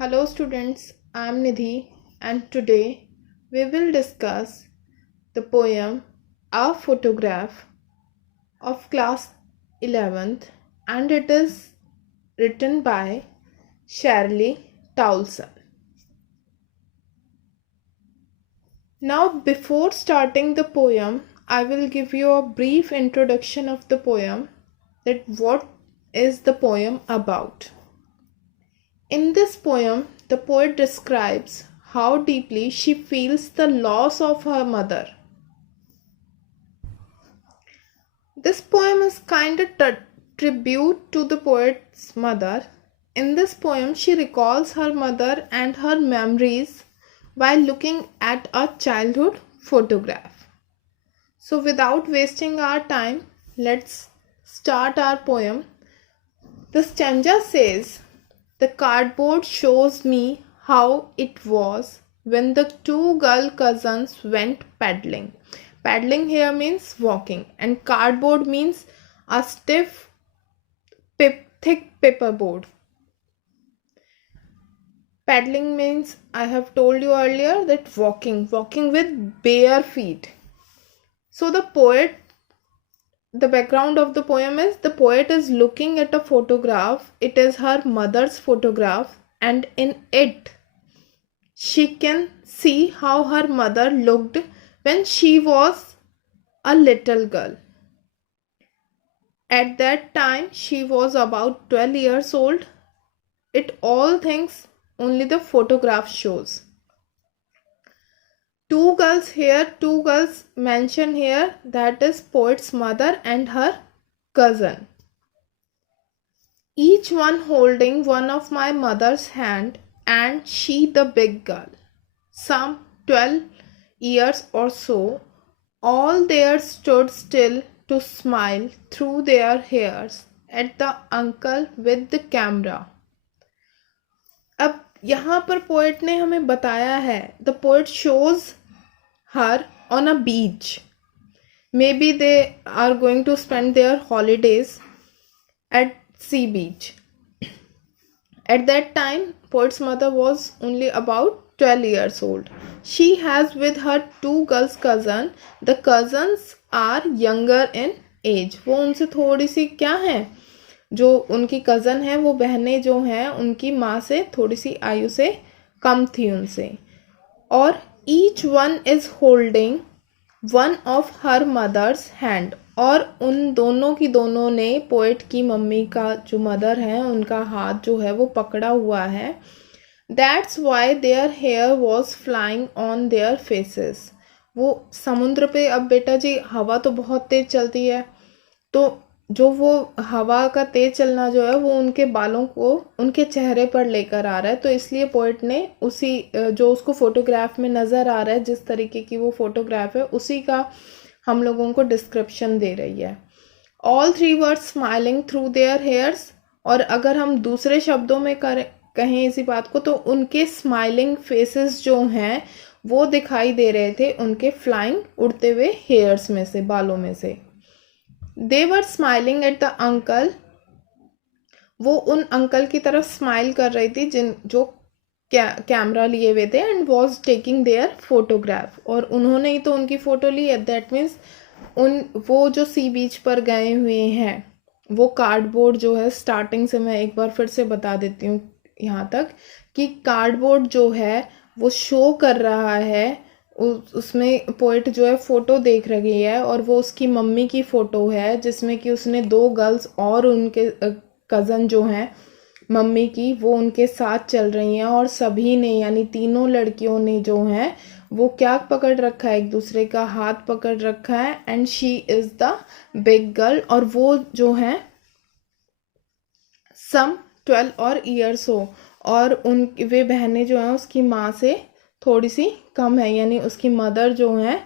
Hello students, I am Nidhi and today we will discuss the poem A Photograph of class 11th and it is written by Shirley Towson. Now before starting the poem, I will give you a brief introduction of the poem, that what is the poem about. In this poem, the poet describes how deeply she feels the loss of her mother. This poem is kind of tribute to the poet's mother. In this poem, she recalls her mother and her memories while looking at a childhood photograph. So without wasting our time, let's start our poem. The stanza says, "The cardboard shows me how it was when the two girl cousins went paddling." Paddling here means walking, and cardboard means a stiff, thick paperboard. Paddling means, I have told you earlier, that walking with bare feet. So the background of the poem is the poet is looking at a photograph. It is her mother's photograph, and in it she can see how her mother looked when she was a little girl. At that time she was about 12 years old. It all things only the photograph shows. Two girls mentioned here, that is poet's mother and her cousin, each one holding one of my mother's hand, and she the big girl, some 12 years or so. All there stood still to smile through their hairs at the uncle with the camera. अब यहाँ पर poet ने हमें बताया है, the poet shows her on a beach. Maybe they are going to spend their holidays at sea beach. At that time, poet's mother was only about 12 years old. She has with her two girls cousin. The cousins are younger in age. वो उनसे थोड़ी सी क्या है, जो उनकी cousin है, वो बहनें जो हैं उनकी माँ से थोड़ी सी आयु से कम थी उनसे. और each one is holding one of her mother's hand. और उन दोनों की दोनों ने पोएट की मम्मी का जो मदर है उनका हाथ जो है वो पकड़ा हुआ है. That's why their hair was flying on their faces. वो समुद्र पे, अब बेटा जी हवा तो बहुत तेज चलती है, तो जो वो हवा का तेज चलना जो है वो उनके बालों को उनके चेहरे पर लेकर आ रहा है. तो इसलिए पोएट ने उसी जो उसको फोटोग्राफ में नज़र आ रहा है, जिस तरीके की वो फोटोग्राफ है, उसी का हम लोगों को डिस्क्रिप्शन दे रही है. All three were smiling through their hairs. और अगर हम दूसरे शब्दों में कहें इसी बात को, तो उनके स्माइलिंग फेसेस जो हैं वो दिखाई दे रहे थे उनके फ्लाइंग, उड़ते हुए हेयर्स में से, बालों में से. They were smiling at the uncle. वो उन अंकल की तरफ स्माइल कर रही थी जो कैमरा लिए हुए थे, and was taking their photograph. और उन्होंने ही तो उनकी फ़ोटो ली है. दैट मीन्स वो जो सी बीच पर गए हुए हैं, वो कार्डबोर्ड जो है, स्टार्टिंग से मैं एक बार फिर से बता देती हूँ यहाँ तक, कि कार्डबोर्ड जो है वो शो कर रहा है, उसमें पोएट जो है फ़ोटो देख रही है, और वो उसकी मम्मी की फ़ोटो है जिसमें कि उसने दो गर्ल्स और उनके कज़न जो हैं मम्मी की, वो उनके साथ चल रही हैं. और सभी ने, यानी तीनों लड़कियों ने जो हैं वो क्या पकड़ रखा है, एक दूसरे का हाथ पकड़ रखा है. And she is the big girl. और वो जो हैं सम 12 और ईयर्स हो, और वे बहनें जो हैं उसकी माँ से थोड़ी सी कम है, यानी उसकी मदर जो है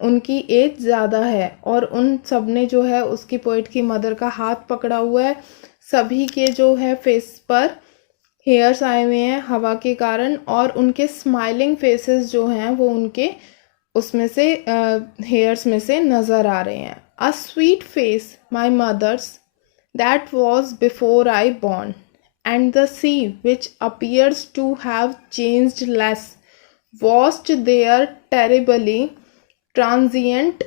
उनकी एज ज़्यादा है. और उन सब ने जो है उसकी पोएट की मदर का हाथ पकड़ा हुआ है. सभी के जो है फेस पर हेयर्स आए हुए हैं हवा के कारण, और उनके स्माइलिंग फेसेस जो हैं वो उनके उसमें से हेयर्स में से नज़र आ रहे हैं. A sweet face my mother's that was before I born. and the sea, which appears to have changed less, washed their terribly transient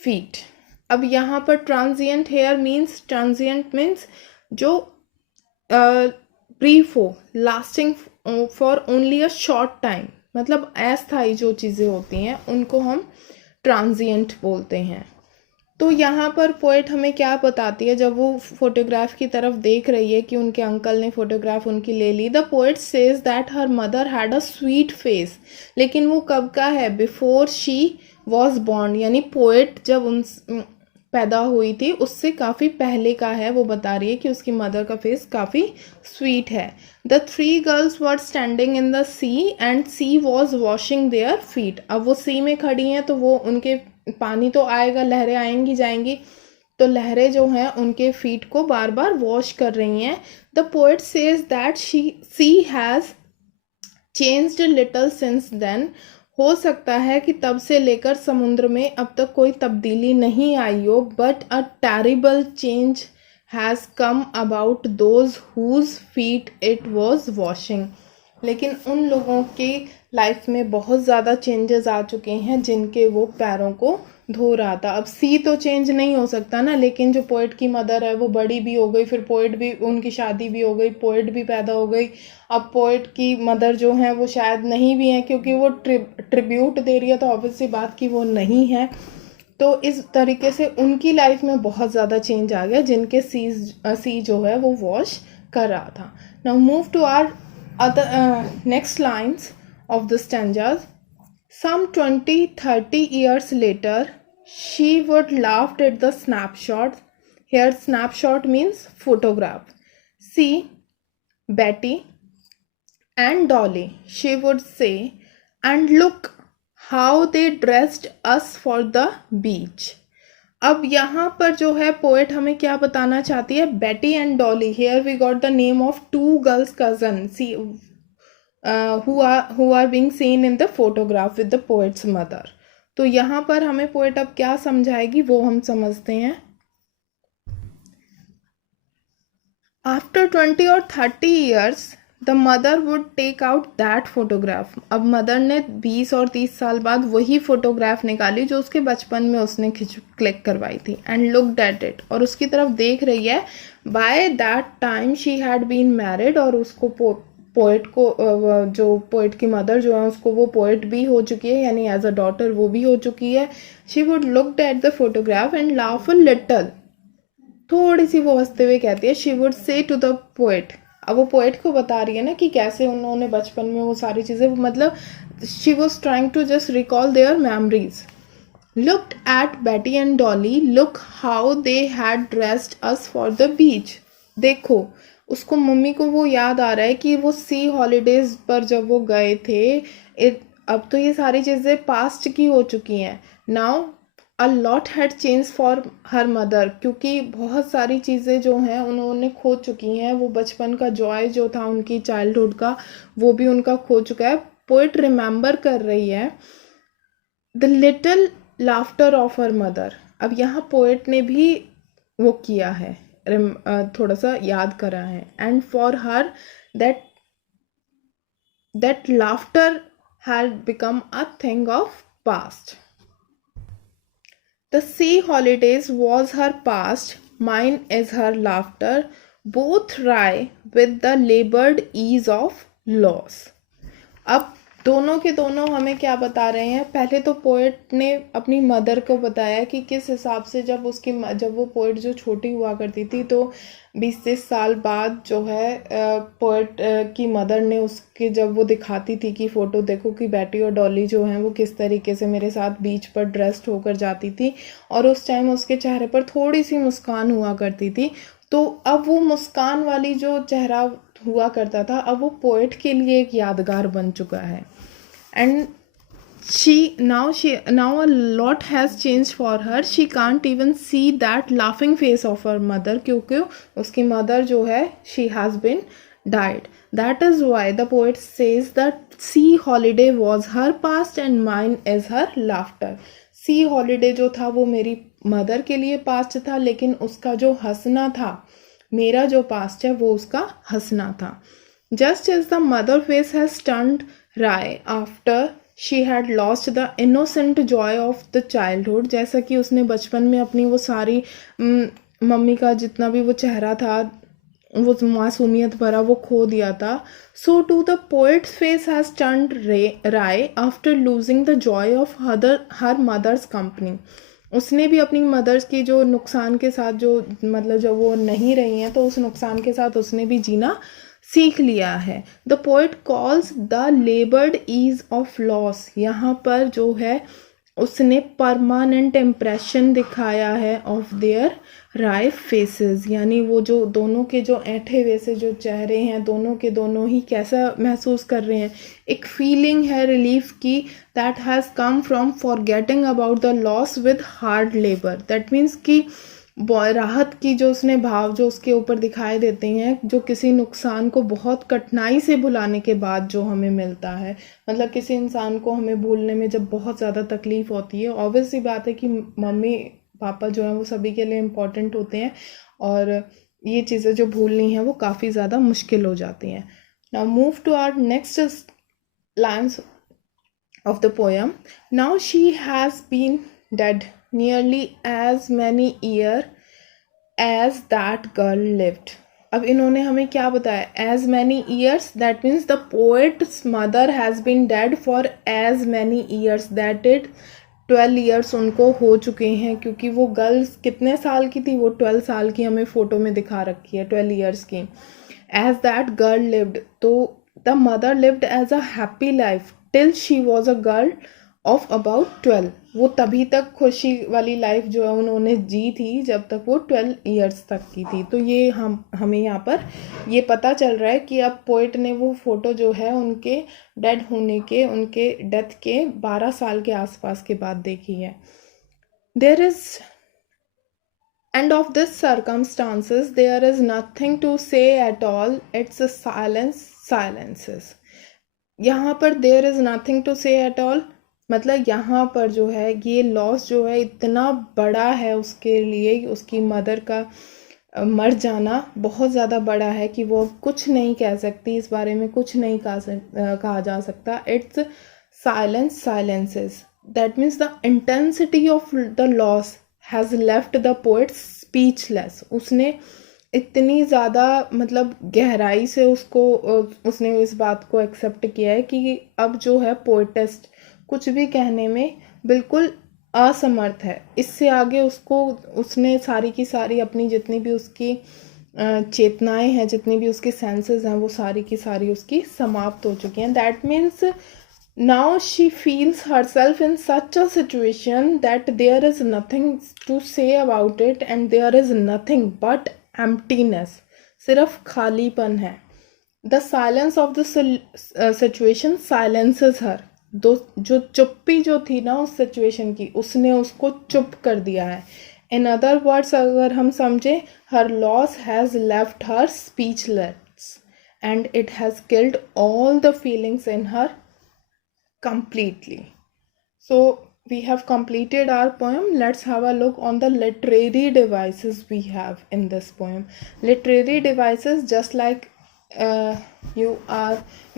feet. अब यहाँ पर transient here means transient means जो brief हो, lasting for only a short time, मतलब अस्थायी जो चीज़ें होती हैं उनको हम ट्रांजिएंट बोलते हैं। तो यहाँ पर पोएट हमें क्या बताती है, जब वो फोटोग्राफ की तरफ देख रही है कि उनके अंकल ने फोटोग्राफ उनकी ले ली। The poet says that her mother had a sweet face, लेकिन वो कब का है, बिफोर शी वॉज बॉर्न, यानी पोएट जब उन पैदा हुई थी उससे काफ़ी पहले का है। वो बता रही है कि उसकी मदर का फेस काफ़ी स्वीट है। The 3 girls were standing in the sea and sea was washing their feet. अब वो सी में खड़ी हैं तो वो उनके पानी तो आएगा, लहरें आएंगी जाएंगी, तो लहरें जो हैं उनके फीट को बार बार वॉश कर रही हैं। The poet says that sea has changed little since then. हो सकता है कि तब से लेकर समुद्र में अब तक कोई तब्दीली नहीं आई हो, but a terrible change has come about those whose feet it was washing. लेकिन उन लोगों की लाइफ में बहुत ज़्यादा चेंजेस आ चुके हैं जिनके वो पैरों को धो रहा था। अब सी तो चेंज नहीं हो सकता ना, लेकिन जो पोएट की मदर है वो बड़ी भी हो गई, फिर पोएट भी, उनकी शादी भी हो गई, पोएट भी पैदा हो गई। अब पोएट की मदर जो है वो शायद नहीं भी हैं, क्योंकि वो ट्रिब्यूट दे रही है तो ऑब्वियस सी बात की वो नहीं है। तो इस तरीके से उनकी लाइफ में बहुत ज़्यादा चेंज आ गया जिनके सी जो है वो वॉश कर रहा था। Now move to our other next lines of the stanzas. Some 20-30 years later, she would laugh at the snapshot. Here snapshot means photograph. See Betty and Dolly, she would say, and look how they dressed us for the beach. अब यहाँ पर जो है poet हमें क्या बताना चाहती है, Betty and Dolly. Here we got the name of 2 girls cousins who are being seen in the photograph with the poet's mother. तो यहाँ पर हमें पोएट अब क्या समझाएगी वो हम समझते हैं। आफ्टर 20 और 30 years the mother would take out that photograph. अब मदर ने 20 और 30 साल बाद वही फोटोग्राफ निकाली जो उसके बचपन में उसने क्लिक करवाई थी, एंड लुक्ड एट इट, और उसकी तरफ देख रही है। By that time she had been married, और उसको पोएट को जो पोएट की मदर जो है उसको वो पोएट भी हो चुकी है, यानी एज अ डॉटर वो भी हो चुकी है। She would looked at the photograph and laugh a little, थोड़ी सी वो हंसते हुए कहती है, she would say to the poet. अब वो पोएट को बता रही है ना कि कैसे उन्होंने बचपन में वो सारी चीज़ें, मतलब she was trying to just recall their memories. Looked at Betty and Dolly, look how they had dressed us for the beach. देखो, उसको मम्मी को वो याद आ रहा है कि वो सी हॉलीडेज पर जब वो गए थे। अब तो ये सारी चीज़ें पास्ट की हो चुकी हैं। Now a lot had change for her mother, क्योंकि बहुत सारी चीज़ें जो हैं उन्होंने खो चुकी हैं। वो बचपन का जॉय जो था उनकी चाइल्डहुड का, वो भी उनका खो चुका है। पोएट रिमेंबर कर रही है the little laughter of her mother. अब यहाँ पोएट ने भी वो किया है, थोड़ा सा याद करा है। And for her that laughter had become a thing of past. The sea holidays was her past, mine is her laughter, both wry with the labored ease of loss. अब दोनों के दोनों हमें क्या बता रहे हैं। पहले तो पोएट ने अपनी मदर को बताया कि किस हिसाब से जब वो पोएट जो छोटी हुआ करती थी, तो 20-30 साल बाद जो है पोएट की मदर ने उसके जब वो दिखाती थी कि फ़ोटो देखो कि बेटी और डॉली जो हैं वो किस तरीके से मेरे साथ बीच पर ड्रेस्ड होकर जाती थी, और उस टाइम उसके चेहरे पर थोड़ी सी मुस्कान हुआ करती थी। तो अब वो मुस्कान वाली जो चेहरा हुआ करता था, अब वो पोएट के लिए एक यादगार बन चुका है। And now a lot has changed for her. She can't even see that laughing face of her mother, क्योंकि उसकी mother जो है she has been died. That is why the poet says that sea holiday was her past and mine is her laughter. C holiday जो था वो मेरी mother के लिए पास्ट था, लेकिन उसका जो हंसना था मेरा जो पास्ट है वो उसका हंसना था। Just as the mother face has turned wry after she had lost the innocent joy of the childhood, जैसा कि उसने बचपन में अपनी वो सारी मम्मी का जितना भी वो चेहरा था, वो मासूमियत भरा, वो खो दिया था। So to the poet's face has turned wry after losing the joy of her mother's company. उसने भी अपनी मदर्स की जो नुकसान के साथ, जो मतलब जब वो नहीं रही हैं तो उस नुकसान के साथ उसने भी जीना सीख लिया है। The poet calls the laboured ease of loss, यहाँ पर जो है उसने परमानेंट इम्प्रेशन दिखाया है ऑफ देयर राय फेसेस, यानी वो जो दोनों के जो ऐंठे हुए से जो चेहरे हैं, दोनों के दोनों ही कैसा महसूस कर रहे हैं, एक फीलिंग है रिलीफ की, that has come from forgetting about the loss with hard labour. That means कि राहत की जो उसने भाव जो उसके ऊपर दिखाई देते हैं, जो किसी नुकसान को बहुत कठिनाई से भुलाने के बाद जो हमें मिलता है। मतलब किसी इंसान को हमें भूलने में जब बहुत ज़्यादा तकलीफ़ होती है, ऑब्वियस सी बात है कि मम्मी पापा जो हैं वो सभी के लिए इम्पोर्टेंट होते हैं, और ये चीज़ें जो भूलनी है वो काफ़ी ज़्यादा मुश्किल हो जाती हैं। Now move to our next lines of the poem. Now she has been dead nearly as many years as that girl lived. अब इन्होंने हमें क्या बताया, as many years, that means the poet's mother has been dead for as many years, that it 12 years उनको हो चुके हैं, क्योंकि वो गर्ल्स कितने साल की थी, वो 12 साल की हमें फ़ोटो में दिखा रखी है, 12 years की। as that girl lived, तो the mother lived as a happy life till she was a girl of about 12, वो तभी तक खुशी वाली लाइफ जो है उन्होंने जी थी जब तक वो 12 years तक की थी। तो ये हमें यहाँ पर ये पता चल रहा है कि अब पोइट ने वो फ़ोटो जो है उनके डेड होने के, उनके डेथ के 12 साल के आसपास के बाद देखी है। There is And of this circumstances, there is nothing to say at all. It's a silence, silences. यहाँ पर there is nothing to say at all, मतलब यहाँ पर जो है ये लॉस जो है इतना बड़ा है उसके लिए, उसकी मदर का मर जाना बहुत ज़्यादा बड़ा है कि वो कुछ नहीं कह सकती, इस बारे में कुछ नहीं कहा जा सकता। It's silence, silences, that means the intensity of the loss has left the poet speechless. उसने इतनी ज़्यादा मतलब गहराई से उसने इस बात को एक्सेप्ट किया है कि अब जो है पोएटिस्ट कुछ भी कहने में बिल्कुल असमर्थ है। इससे आगे उसने सारी की सारी अपनी जितनी भी उसकी चेतनाएं हैं, जितनी भी उसकी सेंसेस हैं, वो सारी की सारी उसकी समाप्त हो चुकी हैं। That means now she feels herself in such a situation that there is nothing to say about it and there is nothing but emptiness, सिर्फ खालीपन है। The silence of the situation silences her, जो चुप्पी जो थी ना उस situation की, उसने उसको चुप कर दिया है। In other words, अगर हम समझें, her loss has left her speechless and it has killed all the feelings in her completely. So we have completed our poem. Let's have a look on the literary devices we have in this poem. Literary devices, just like you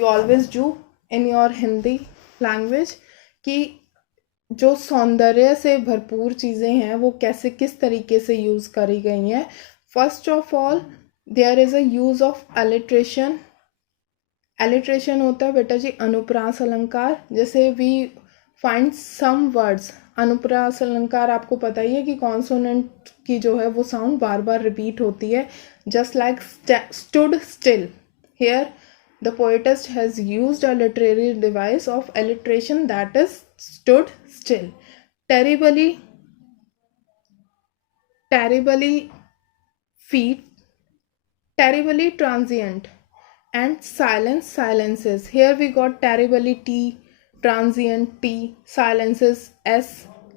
always do in your Hindi language, कि जो सौंदर्य से भरपूर चीज़ें हैं वो कैसे किस तरीके से यूज़ करी गई हैं। First of all there is a use of alliteration. Alliteration होता है बेटा जी अनुप्रास अलंकार। जैसे वी फाइंड सम वर्ड्स, अनुप्रास अलंकार आपको पता ही है कि कॉन्सोनेंट की जो है वो साउंड बार बार रिपीट होती है। Just like stood still, here the poetist has used a literary device of alliteration, that is stood still. Terribly, terribly feet, terribly transient, and silence, silences. Here we got terribly T, transient T, silences S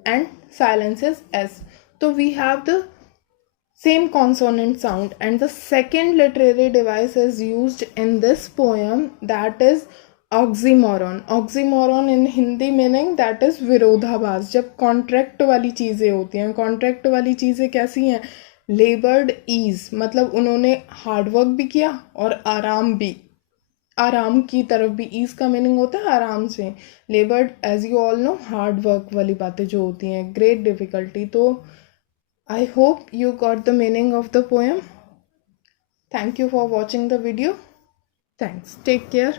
and silences S. So we have the same consonant sound, and the second literary device is used in this poem, that is oxymoron. Oxymoron in Hindi meaning that is विरोधाभास। जब contract वाली चीज़ें होती हैं, contract वाली चीज़ें कैसी हैं, लेबर्ड ईज मतलब उन्होंने हार्ड वर्क भी किया और आराम भी, आराम की तरफ भी। ईज का मीनिंग होता है आराम से। Laboured as you all know hard work वाली बातें जो होती हैं, ग्रेट डिफिकल्टी। तो I hope you got the meaning of the poem. Thank you for watching the video. Thanks. Take care.